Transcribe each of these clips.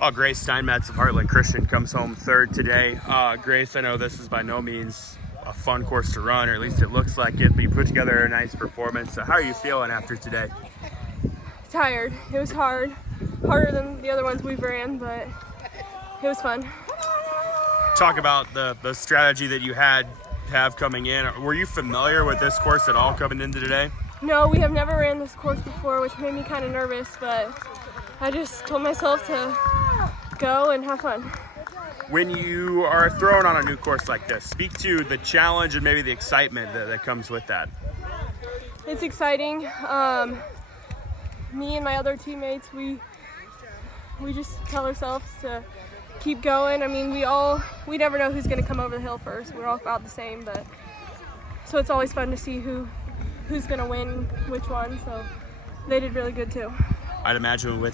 Well, Grace Steinmetz of Heartland Christian comes home third today. Grace, I know this is by no means a fun course to run, or at least it looks like it, but you put together a nice performance. So how are you feeling after today? Tired. It was hard. Harder than the other ones we've ran, but it was fun. Talk about the strategy that you have coming in. Were you familiar with this course at all coming into today? No, we have never ran this course before, which made me kind of nervous, but I just told myself to go and have fun. When you are thrown on a new course like this, speak to the challenge and maybe the excitement that comes with that. It's exciting. Me and my other teammates, we just tell ourselves to keep going. I mean, we never know who's going to come over the hill first. We're all about the same, but so it's always fun to see who's going to win which one. So they did really good too. I'd imagine when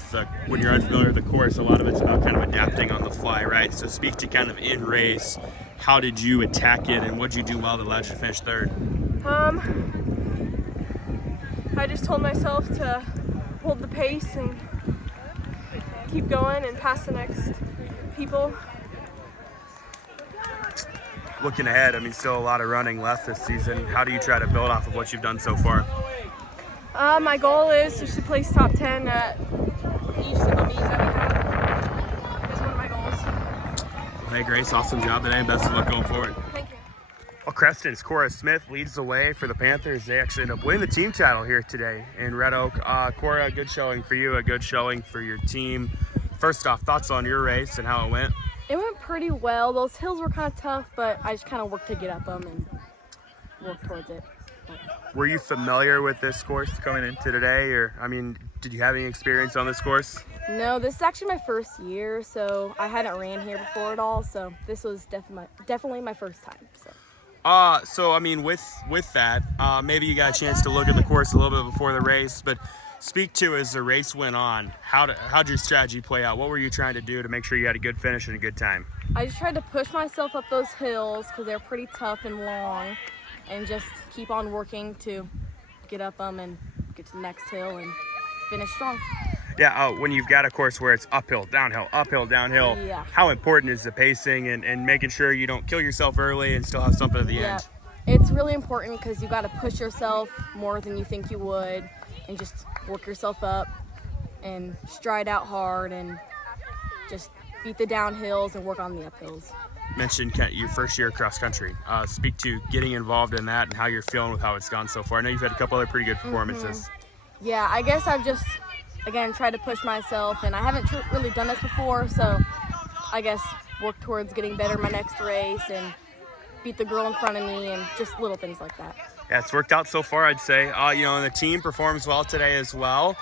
you're unfamiliar with the course, a lot of it's about kind of adapting on the fly, right? So speak to kind of in race, how did you attack it and what did you do well that allowed you to finish third? I just told myself to hold the pace and keep going and pass the next people. Looking ahead, I mean, still a lot of running left this season. How do you try to build off of what you've done so far? My goal is just to place top 10 at each single meet that we have. That's one of my goals. Well, hey, Grace, awesome job today and best of luck going forward. Thank you. Well, Creston's Cora Smith leads the way for the Panthers. They actually end up winning the team title here today in Red Oak. Cora, a good showing for you, a good showing for your team. First off, thoughts on your race and how it went? It went pretty well. Those hills were kind of tough, but I just kind of worked to get up them and work towards it. Were you familiar with this course coming into today? Or, I mean, did you have any experience on this course? No, this is actually my first year, so I hadn't ran here before at all, so this was definitely my first time. So I mean, with that, maybe you got a chance to look at the course a little bit before the race, but speak to as the race went on, how'd your strategy play out? What were you trying to do to make sure you had a good finish and a good time? I just tried to push myself up those hills because they're pretty tough and long, and just keep on working to get up them and get to the next hill and finish strong. Yeah, when you've got a course where it's uphill, downhill, Yeah. How important is the pacing and making sure you don't kill yourself early and still have something at the end? It's really important because you got to push yourself more than you think you would and just work yourself up and stride out hard and just beat the downhills and work on the uphills. Mentioned your first year cross country. Speak to getting involved in that and how you're feeling with how it's gone so far. I know you've had a couple other pretty good performances. Yeah, I guess I've just, again, tried to push myself, and I haven't really done this before, so I guess work towards getting better my next race and beat the girl in front of me and just little things like that. Yeah, it's worked out so far, I'd say. And the team performs well today as well.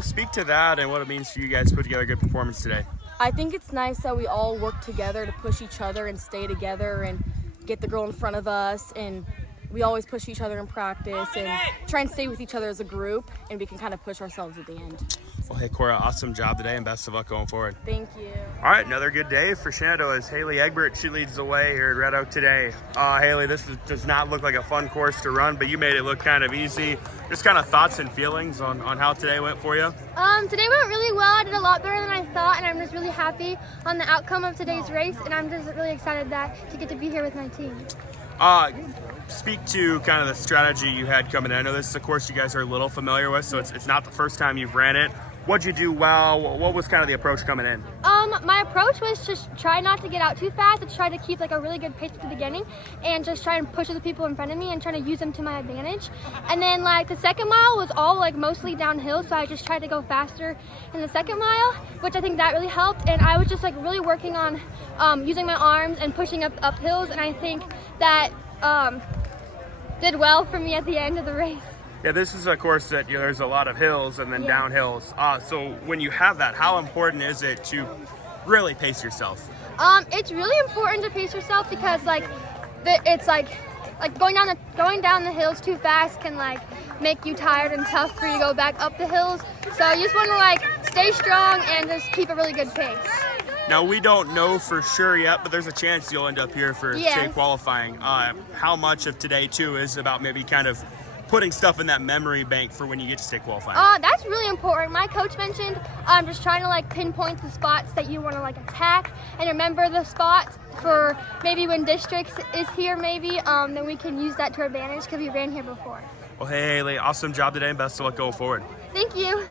Speak to that and what it means for you guys to put together a good performance today. I think it's nice that we all work together to push each other and stay together and get the girl in front of us, and we always push each other in practice and try and stay with each other as a group, and we can kind of push ourselves at the end. Well, hey, Cora, awesome job today and best of luck going forward. Thank you. All right, another good day for Shenandoah as Haley Egbert, she leads the way here at Red Oak today. Haley, this does not look like a fun course to run, but you made it look kind of easy. Just kind of thoughts and feelings on how today went for you? Today went really well. I did a lot better than I thought, and I'm just really happy on the outcome of today's race, and I'm just really excited to get to be here with my team. Speak to kind of the strategy you had coming in. I know this is a course you guys are a little familiar with, so it's not the first time you've ran it. What'd you do well? What was kind of the approach coming in? My approach was just try not to get out too fast, to try to keep like a really good pace at the beginning and just try and push other people in front of me and try to use them to my advantage. And then like the second mile was all like mostly downhill, so I just tried to go faster in the second mile, which I think that really helped. And I was just like really working on using my arms and pushing up hills, and I think that did well for me at the end of the race. Yeah, this is a course that there's a lot of hills and then downhills. So when you have that, how important is it to really pace yourself? It's really important to pace yourself because it's like going down the hills too fast can like make you tired and tough for you to go back up the hills. So you just want to like stay strong and just keep a really good pace. Now, we don't know for sure yet, but there's a chance you'll end up here for state qualifying. How much of today, too, is about maybe kind of putting stuff in that memory bank for when you get to state qualifying? That's really important. My coach mentioned just trying to like pinpoint the spots that you want to like attack and remember the spots for maybe when districts is here maybe then we can use that to our advantage because we ran here before. Well, hey, Haley, awesome job today and best of luck going forward. Thank you.